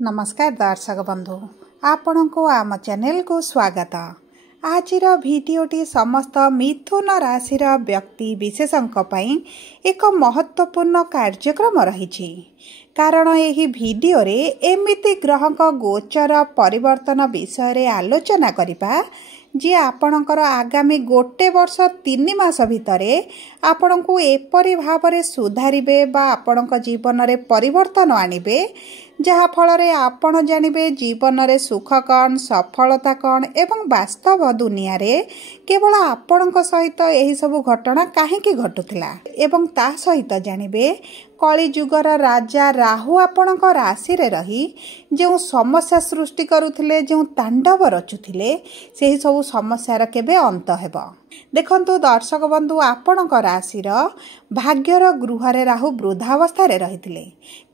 नमस्कार दर्शक बंधु आपण को आम चैनल को स्वागत। आज भिडियोटी समस्त मिथुन राशि व्यक्ति विशेषों एक महत्वपूर्ण कार्यक्रम रही। कारण यही भिडियो रे एमिति ग्रह गोचर परिवर्तन विषय आलोचना करिबा जी आपणकर आगामी गोटे वर्ष 3 मास भितरे आपण को एपरि भावरे सुधारिबे बा आपणक जीवन रे परिवर्तन आनिबे जहा फल रे आपण जानिबे जीवन रे सुख कौन सफलता कौन एवं वास्तव दुनिया रे केवल आपणक सहित एही सब घटना काहेकि घटुथिला एवं ता सहित जानिबे कली जुगर राजा राहु आपणक राशि रे रही जो समस्या सृष्टि करुथिले जो तांडव रचुथिले सेही सब समस्या रे केबे अंत हेबो। देखंतु दर्शक बंधु आपणक राशि रो भाग्यर गृह रे राहु वृद्धावस्था रे रहिथिले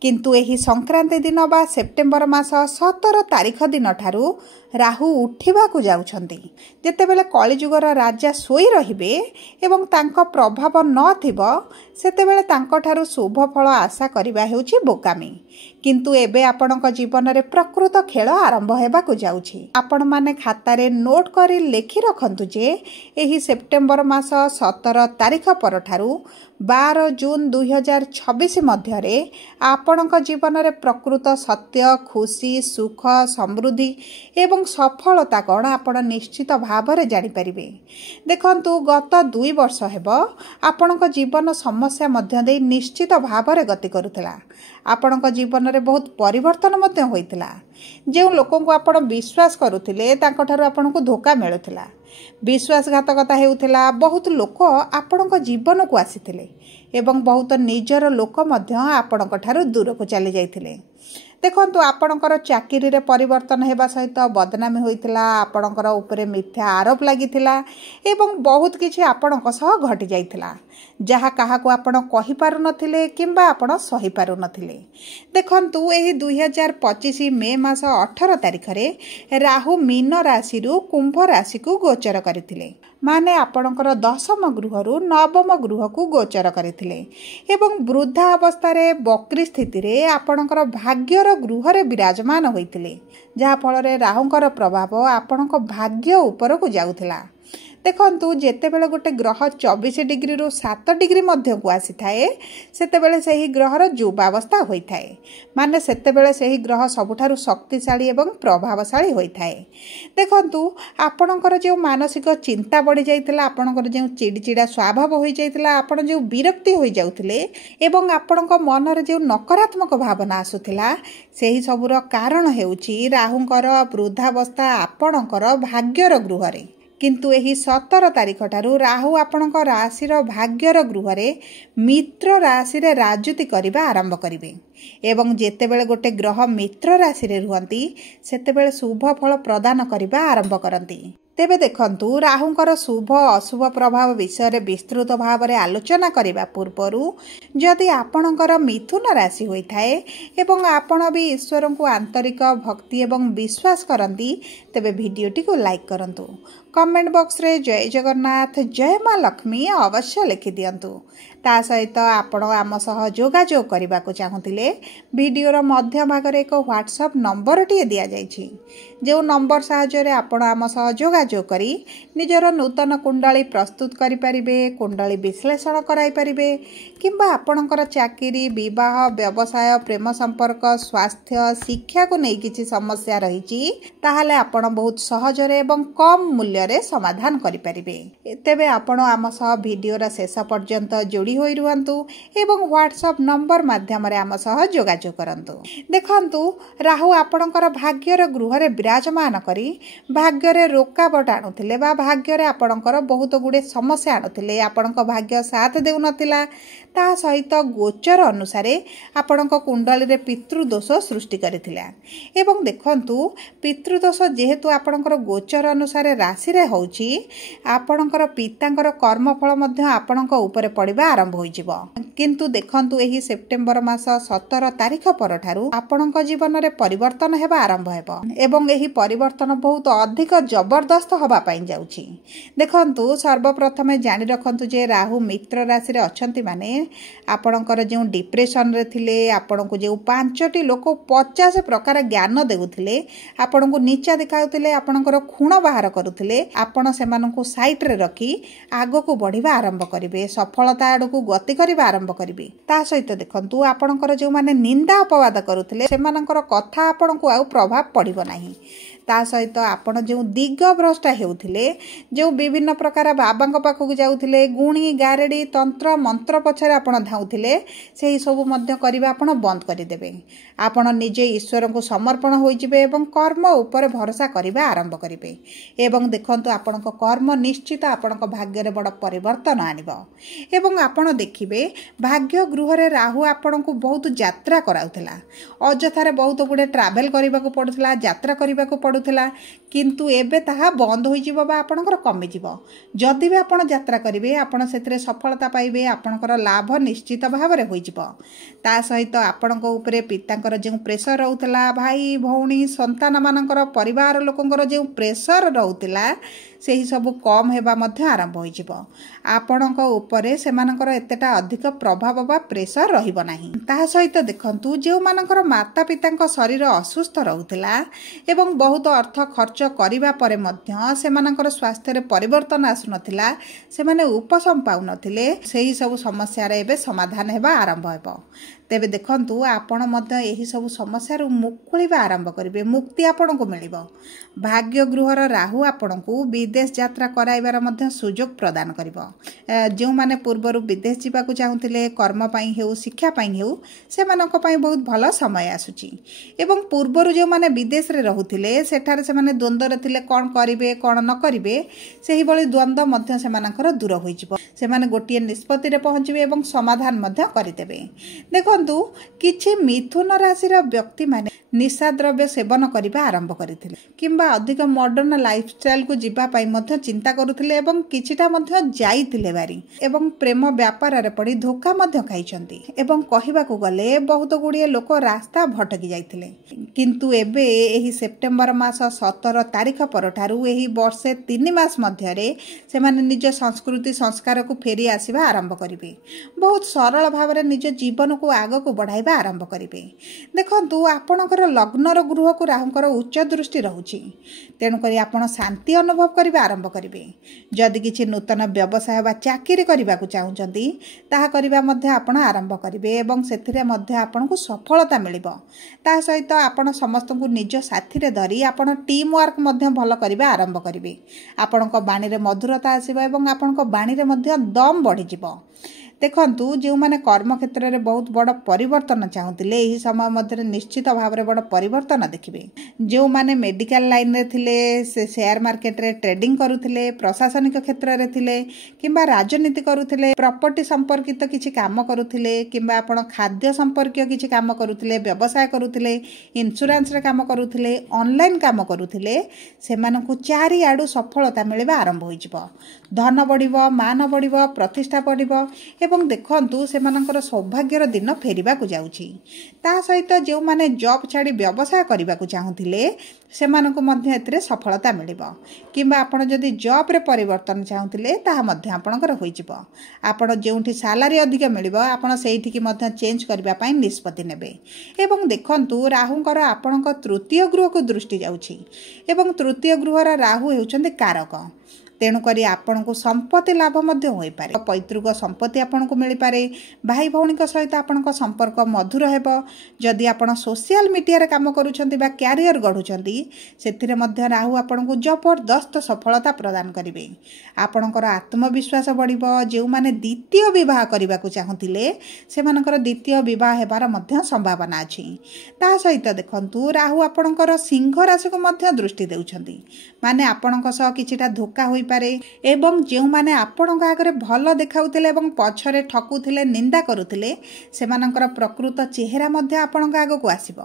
किंतु एही संक्रांति दिन बा सेप्टेम्बर मास 17 तारिख दिन ठारू राहु उठिबा को जाउछंती। जेतेबेले कलिजुगर राजा सोई रहिबे एवं तांको प्रभाव न थिबो सेतेबेले तांको ठारू शुभ फल आशा करिबा हेउची बोकामी किंतु एबे आपणक जीवन रे प्रकृत खेल आरंभ हेबा को जाउछि। आपण माने खाता रे नोट करी लेखि रखंतु जे एही सेप्टेम्बर मास 17 तारिख पर ठारू 12 जून 2026 मध्य रे आपणक जीवन रे प्रकृत सत्य खुशी सुख समृद्धि एवं सफलता कौन आपण निश्चित भाव रे जानि परिबे। देखंतु गत 2 वर्ष हेबो आपणक जीवन समस्या मध्य दे निश्चित भाव रे गति करुथला। आपणक जीवन रे बहुत परिवर्तन मध्य होइतला। जे लोकों को आपण विश्वास करुथिले तांको ठारू आपण को धोखा मिलुथिला विश्वासघातकता हेउथिला। बहुत लोक आपणक जीवन को आसीथिले एवं बहुत निजर लोक मध्य आपणक ठारू दूर को चली जाइथिले। देखंतु आपणकर चाकरी रे परिवर्तन हेबा सहित बदनामी होइथिला आपणकर ऊपर मिथ्या आरोप लागिथिला एवं बहुत किछि आपणक सह घटि जाइथिला जहा काहा को आपण कहि पारु नथिले किंबा आपण सही पारु नथिले। देखंतु एही 2025 मे मास 18 तारिख रे राहु मीन राशि रु कुंभ राशि को गोचर करथिले माने आपणकर 10म गृह रु 9म गृह को गोचर करथिले एवं वृद्धा अवस्था रे बक्री स्थिति रे आपणकर भाग्यर गृह रे विराजमान होइथिले जहा फल रे राहुंकर प्रभाव आपणक भाग्य ऊपर को जाउथिला। देखंतु जेतेबेले गोटे ग्रह 24 डिग्री रु 7 डिग्री मध्य को आसी थाए सेतेबेले सेही ग्रहर जुबावस्था होई थाए माने सेतेबेले सेही ग्रह सबुठारु शक्तिशाली एवं प्रभावशाली होई थाए। देखंतु आपणकर जो मानसिक चिंता बढ़ी जाइतिला आपणकर जो चिड़चिड़ा स्वभाव होई जाइतिला आपण जो विरक्ति होई जाउथिले एवं आपणक मन रे जो नकारात्मक भावना आसुथिला सेही सबुर कारण हेउची राहुंकर वृद्धावस्था आपणकर भाग्यर गृह रे किंतु एही 17 तारिख ठारू राहु आपणक राशि भाग्यर गृह रे मित्र राशि रे राजनीति करबा आरंभ करिवे एवं जेतेबेले गोटे ग्रह मित्र राशि रे रुहंती सेतेबेले शुभ फल प्रदान करबा आरंभ करंती। तेबे देखंतु राहुंकर शुभ अशुभ प्रभाव विषय विस्तृत भाव में आलोचना करने पूर्वरु जदि आपणकर मिथुन राशि होइथाए एवं आपण भी ईश्वर को आंतरिक भक्ति एवं विश्वास करती तेबे भिडियोटी को लाइक करंतु कमेंट बॉक्स रे जय जगन्नाथ जय माँ लक्ष्मी अवश्य लिखि दियंतु। ता सहित आपण आम सह जोगाजोग करने को चाहूले भिडियोर मध्य भाग एक व्हाट्सएप नंबर टी दि जाइछि जो नंबर साहाय्य आपण आम सह जोगाजोग करी निजर नूतन कुंडली प्रस्तुत करि परिबे कुंडली विश्लेषण कराई परिबे किंबा आपणकर चाकरी विवाह व्यवसाय प्रेम संपर्क स्वास्थ्य शिक्षा को नहीं किछि समस्या रही ताहाले आपण बहुत सहजरे एवं कम मूल्य रे समाधान करि परिबे। तेबे आपण आम सह भिडियोर शेष पर्यंत जोड़ी होई रुहंतु एवं व्हाट्सएप नंबर माध्यम रे आम सह जोगाजोग करंतु। देखंतु राहु आपणकर भाग्यर गृह रे विराजमान करी भाग्य रे रोकावट आणुथिले बा भाग्य रे आपणकर बहुत गुडे समस्या आणुथिले आपणक भाग्य साथ देउ नथिला ता सहित गोचर अनुसार आपणक कुंडली रे पितृदोष सृष्टि करिथिला एवं देखंतु पितृदोष जेहेतु आपणकर गोचर अनुसार राशि रे होउची आपणकर पितांकर कर्मफल मध्य आपणक ऊपर पड़िबा आरंभ होइजिबो। किंतु देखंतु एही सेप्टेम्बर मास 17 तारिख परठारु आपणक जीवन रे परिवर्तन हेबा आरंभ हेबो एवं एही परिवर्तन बहुत अधिक जबरदस्त हबा पई जाउछि। देखंतु सर्वप्रथमे जानि रखंतु जे राहु मित्र राशि रे अछंती माने आपणकर जे डिप्रेशन रे थिले आपणको जे 5टी लोक 50 प्रकार ज्ञान देउथिले आपणको नीचा देखाउथिले आपणकर खुण बाहर करूथिले आपण सेमानकु साइट रे रखी आगो को बढ़िबा आरंभ करिवे सफलता आडकु गति करिबा आरंभ करिवे। ता सहित देखंतु आपणकर जे माने निंदा अपवाद करूथिले सेमानकर कथा आपणकु आ प्रभाव पड़िबो नाही। ता सहित आपण जो दिग भ्रष्ट हेउथिले जो विभिन्न प्रकार बाबांक पाखक जाउथिले गुणी गारेडी तंत्र मंत्र पछरे आपण धाउथिले सेही सब मध्य करिबा आपण बंद करि देबे। आपण निजे ईश्वर को समर्पण होई जिवे एवं कर्म ऊपर भरोसा करिबा आरंभ करिवे एवं देखंतु आपणक कर्म निश्चित आपणक भाग्य रे बड़ परिवर्तन आनिबो एवं आपण देखिबे भाग्य गृह रे राहु आपणक बहुत यात्रा कराउथला अजथारे बहुत गुडे ट्रैवल करिबाको पडुथला यात्रा करिबाको पडुथला किंतु एबे ताहा बंद होई जिवो बा आपणकर कमी जिवो। जदि बे आपण यात्रा करिवे आपण सेतरे सफलता पाइबे आपणकर लाभ निश्चित भाव रे होई जिवो। ता सहित आपणक ऊपरे पितांकर जे प्रेशर रहउतला भाई भौणी संतान मानकर परिवार लोकंकर जे प्रेशर रहउतला सेही सब कम हेबा मध्य आरंभ होई जिवो। आपणक ऊपरे सेमानकर एतेटा अधिक प्रभाव बा प्रेशर रहिबो नाही। ता सहित देखंतु जे मानकर माता पितांक शरीर असुस्थ रहउतला एवं बहुत अर्थ खर्च करिबा परे मध्य सेमानकर स्वास्थ्य रे परिवर्तन आसु नथिला सेमाने उपशम पाउ नथिले सेही सब समस्या रे एबे समाधान हेबा आरंभ हेबो। तेबे देखंतु आपण मध्य एही सब समस्या रु मुकुलिबा आरंभ करिवे मुक्ति आपणको मिलिबो। भाग्य गृहर राहु आपणको विदेश यात्रा कराइबार मध्य सुयोग प्रदान करिवो। जे माने पूर्वरु विदेश जिबाकू चाहुथिले कर्म पई हेउ शिक्षा पई हेउ सेमानक पई बहुत भलो समय आसुची एवं पूर्वरु जे माने विदेश रे रहुथिले सेठारे से माने द्वंद्व रे थिले कोन करिवे कोन न करिवे सेही बळी द्वंद्व मध्य सेमानकर दूर होई जिवो। सेमाने गोटिए निष्पत्ति रे पहुंचबे एवं समाधान मध्य करिदेबे। देखंतु किछि मिथुन राशि रा व्यक्ति माने निशा द्रव्य सेवन करिबा आरंभ करिथिले किंबा अधिक मॉडर्न लाइफस्टाइल को जिबा पई मध्य चिंता करूथिले एवं किछिटा मध्य जाईथिले बारी एवं प्रेम व्यापार रे पड़ी धोखा मध्य खाइछंती एवं कहिबा को गले बहुत गुडिए लोक रास्ता भटकी जाईथिले किंतु एबे एही सेप्टेम्बर मास 17 तारिख परठारु एही वर्षे 3 मास मध्य रे सेमाने निज संस्कृति संस्कार को फेरी आसीबा आरंभ करिवे। बहुत सरल भाव रे निज जीवन को आग को बढ़ाइबा आरंभ करिवे। देखंतु आपणकर लग्नर गृह को राहुंकर उच्च दृष्टि रहुछि तेणु करी आपण शांति अनुभव करिबा आरंभ करिवे। जदि किछि नूतन व्यवसाय बा चाकरी करिबा को चाहुचंती ताहा करिबा मध्य आपण आरंभ करिवे एवं सेथिरे मध्य आपण को सफलता मिलिबो। ता सहित आपण समस्त को निज साथी रे धरी आपण टीम वर्क मध्य भलो करिबा आरंभ करिवे। आपणक बाणी रे मधुरता आसीबो एवं आपणक बाणी रे मध्य दम बढ़ी जिवो। देखंतु जो माने कर्म क्षेत्र रे बहुत बड़ परिवर्तन चाहुतिले एही समय मध्य निश्चित भाव रे बड़ परिवर्तन देखिबे। जो माने मेडिकल लाइन रे थिले से शेयर मार्केट रे ट्रेडिंग करूथिले प्रशासनिक क्षेत्र रे थिले किंबा राजनीति करूथिले प्रॉपर्टी संपर्कित किछि काम करूथिले किंबा आपण खाद्य संपर्कित किछि काम करूथिले व्यवसाय करूथिले इंश्योरेंस रे काम करूथिले ऑनलाइन काम करूथिले सेमानकु चारि आडू सफलता मिलबा आरंभ होई जिवो। धन बढ़िबो मान बढ़िबो प्रतिष्ठा बढ़िबो एवं देखंतु सेमानकर सौभाग्यर दिन फेरिबा को जाउछि। ता सहित जो माने जॉब छाड़ी व्यवसाय करिबा को चाहुथिले सेमानकु मध्य एतरे सफलता मिलिबो किंबा आपण जदि जॉब रे परिवर्तन चाहुथिले ताहा मध्य आपणकर होई जिवो। आपण जेउठी सैलरी अधिक मिलिबो आपण सेहिठी की मध्य चेंज करिबा पई निष्पत्ति नेबे। एवं देखंतु राहुंकर आपणक तृतीय गृह को दृष्टि जाउछि एवं तृतीय गृह रा राहु हेउचंदी कारक तेणुकरी आपण को संपत्ति लाभ मध्य होई पारे पैतृक संपत्ति आपण को मिली पारे भाई भौणी सहित आपण संपर्क मधुर हेबो। जदि आपण सोशल मीडिया रे काम करूछंती बा कैरियर गढुछंती सेथिरे मध्य राहु आपण को जबरदस्त सफलता प्रदान करिवे। आपणकर आत्मविश्वास बढ़िबो। जे माने द्वितीय विवाह करबा को चाहुतिले सेमानकर द्वितीय विवाह हेबार मध्य संभावना अछि। ता सहित देखंतु राहु आपणकर सिंह राशि को मध्य दृष्टि देउछंती माने आपणक सह किछिटा धोखा होई ଆସିପାରେ ଏବଂ ଯେଉଁମାନେ ଆପଣଙ୍କ ଆଗରେ ଭଲ ଦେଖାଉଥିଲେ ଏବଂ ପଛରେ ଠକୁଥିଲେ ନିନ୍ଦା କରୁଥିଲେ ସେମାନଙ୍କର ପ୍ରକୃତ ଚେହେରା ମଧ୍ୟ ଆପଣଙ୍କ ଆଗକୁ ଆସିବ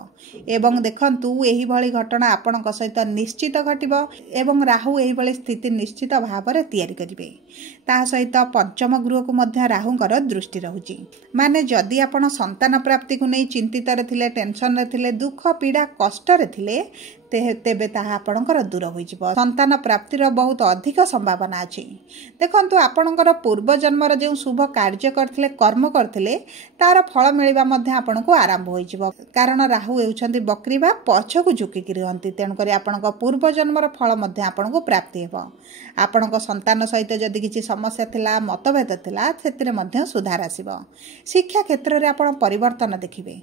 ଏବଂ ଦେଖନ୍ତୁ ଏହିଭଳି ଘଟଣା ଆପଣଙ୍କ ସହିତ ନିଶ୍ଚିତ ଘଟିବ ଏବଂ ରାହୁ ଏହିଭଳି ସ୍ଥିତି ନିଶ୍ଚିତ ଭାବରେ ତିଆରି କରିବେ। ତା ସହିତ ପଞ୍ଚମ ଗୃହକୁ ମଧ୍ୟ ରାହୁଙ୍କର ଦୃଷ୍ଟି ରହୁଛି। ମାନେ ଯଦି ଆପଣ ସନ୍ତାନ ପ୍ରାପ୍ତିକୁ ନେଇ ଚିନ୍ତିତରେ ଥିଲେ, ଟେନସନରେ ଥିଲେ, ଦୁଃଖ ପୀଡ଼ା କଷ୍ଟରେ ଥିଲେ ତେବେ ତାହା ଆପଣଙ୍କର ଦୂର ହୋଇଯିବ। ସନ୍ତାନ ପ୍ରାପ୍ତିର ବହୁତ ଅଧିକ ସମ୍ଭାବନା ଅଛି। ଦେଖନ୍ତୁ ଆପଣଙ୍କର ପୂର୍ବଜନ୍ମର ଯେଉଁ ଶୁଭ କାର୍ଯ୍ୟ କରିଥିଲେ, କର୍ମ କରିଥିଲେ, ତାର ଫଳ ମିଳିବା ମଧ୍ୟ ଆପଣଙ୍କୁ ଆରମ୍ଭ ହୋଇଯିବ। କାରଣ ରାହୁ ହେଉଛନ୍ତି ବକ୍ରି ବା ପଛକୁ ଝୁକିକି ରୁହନ୍ତି। ତେଣୁକରି ଆପଣଙ୍କ ପୂର୍ବଜନ୍ମର ଫଳ ମଧ୍ୟ ଆପଣଙ୍କୁ ପ୍ରାପ୍ତି ହେବ। ଆପଣଙ୍କ ସନ୍ତାନ ସହିତ ଯଦି କିଛି ସମସ୍ୟା ଥିଲା, ମତଭେଦ ଥିଲା, ସେଥିରେ ମଧ୍ୟ ସୁଧାର ଆସିବ। ଶିକ୍ଷା କ୍ଷେତ୍ରରେ ଆପଣ ପରିବର୍ତ୍ତନ ଦେଖିବେ।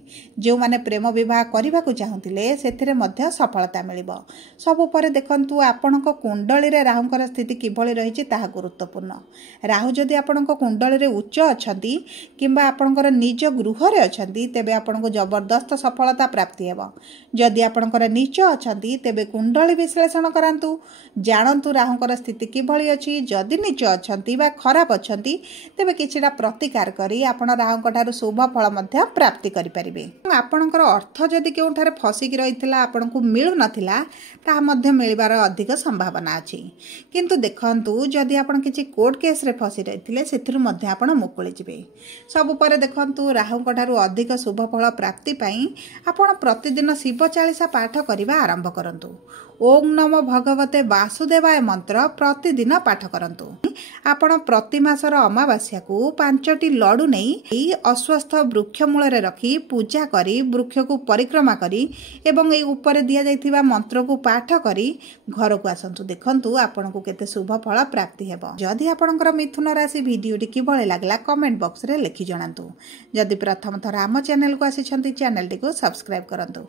ଯେଉଁମାନେ ପ୍ରେମ ବିବାହ କରିବାକୁ ଚାହୁଁଥିଲେ ସେଥିରେ ମଧ୍ୟ ସଫଳତା ମିଳିବ। ସବୁ ପରେ ଦେଖନ୍ତୁ ଆପଣଙ୍କ କୁଣ୍ଡଳୀରେ ରାହୁଙ୍କର ସ୍ଥିତି କିଭଳି ରହିଛି ତାହା ଗୁରୁତ୍ୱପୂର୍ଣ୍ଣ। ରାହୁ ଯଦି ଆପଣଙ୍କ କୁଣ୍ଡଳୀରେ ଉଚ୍ଚ ଅଛନ୍ତି କିମ୍ବା ଆପଣଙ୍କର ନିଜ ଗୃହରେ ଅଛନ୍ତି ତେବେ ଆପଣଙ୍କୁ ଜବରଦସ୍ତ ସଫଳତା ପ୍ରାପ୍ତି ହେବ। ଯଦି ଆପଣଙ୍କର ନିଚ ଅଛନ୍ତି ତେବେ କୁଣ୍ଡଳୀ ବିଶ୍ଳେଷଣ କରାନ୍ତୁ, ଜାଣନ୍ତୁ ରାହୁଙ୍କର ସ୍ଥିତି କିଭଳି ଅଛି। ଯଦି ନିଚ ଅଛନ୍ତି ବା ଖରାପ ଅଛନ୍ତି ତେବେ କିଛିଟା ପ୍ରତିକାର କରି ଆପଣ ରାହୁଙ୍କ ଠାରୁ ଶୁଭ ଫଳ ମଧ୍ୟ ପ୍ରାପ୍ତି କରିପାରିବେ। ଆପଣଙ୍କର ଅର୍ଥ ଯଦି କେଉଁଠାରେ ଫସିକି ରହିଥିଲା, ଆପଣଙ୍କୁ ମିଳୁନଥିଲା, ତାହା ମଧ୍ୟ ମିଳିବାର ଅଧିକ ସମ୍ଭାବନା ଅଛି। କିନ୍ତୁ ଦେଖନ୍ତୁ ଯଦି ଆପଣ କିଛି କୋର୍ଟ କେସ୍ରେ ଫସି ରହିଥିଲେ ସେଥିରୁ ମଧ୍ୟ ଆପଣ ମୁକୁଳି ଯିବେ। ସବୁ ପରେ ଦେଖନ୍ତୁ ରାହୁଙ୍କ ଠାରୁ ଅଧିକ ଶୁଭ ଫଳ ପ୍ରାପ୍ତି ପାଇଁ ଆପଣ ପ୍ରତିଦିନ ଶିବ ଚାଳିଶା ପାଠ କରିବା ଆରମ୍ଭ କରନ୍ତୁ। ଓಂ ନମୋ ଭଗବତେ ବାସୁଦେବାୟ ମନ୍ତ୍ର ପ୍ରତିଦିନ ପାଠ କରନ୍ତୁ। ଆପଣ ପ୍ରତି ମାସର ଅମାବାସ୍ୟାକୁ 5ଟି ଲଡୁ ନେଇ ଏହି ଅଶ୍ୱସ୍ଥ ବୃକ୍ଷ ମୂଳରେ ରଖି ପୂଜା କରି ବୃକ୍ଷକୁ ପରିକ୍ରମା କରି ଏବଂ ଏହି ଉପରେ ଦିଆଯାଇଥିବା ମନ୍ତ୍ରକୁ ପାଠ କରି ଘରକୁ ଆସନ୍ତୁ। ଦେଖନ୍ତୁ ଆପଣଙ୍କୁ କେତେ ଶୁଭ ଫଳ ପ୍ରାପ୍ତି ହେବ। ଯଦି ଆପଣଙ୍କର ମିଥୁନ ରାଶି ଭିଡ଼ିଓଟି କିଭଳି ଲାଗିଲା କମେଣ୍ଟ ବକ୍ସରେ ଲେଖି ଜଣାନ୍ତୁ। ଯଦି ପ୍ରଥମ ଥର ଆମ ଚ୍ୟାନେଲକୁ ଆସିଛନ୍ତି ଚ୍ୟାନେଲଟିକୁ ସବସ୍କ୍ରାଇବ୍ କରନ୍ତୁ।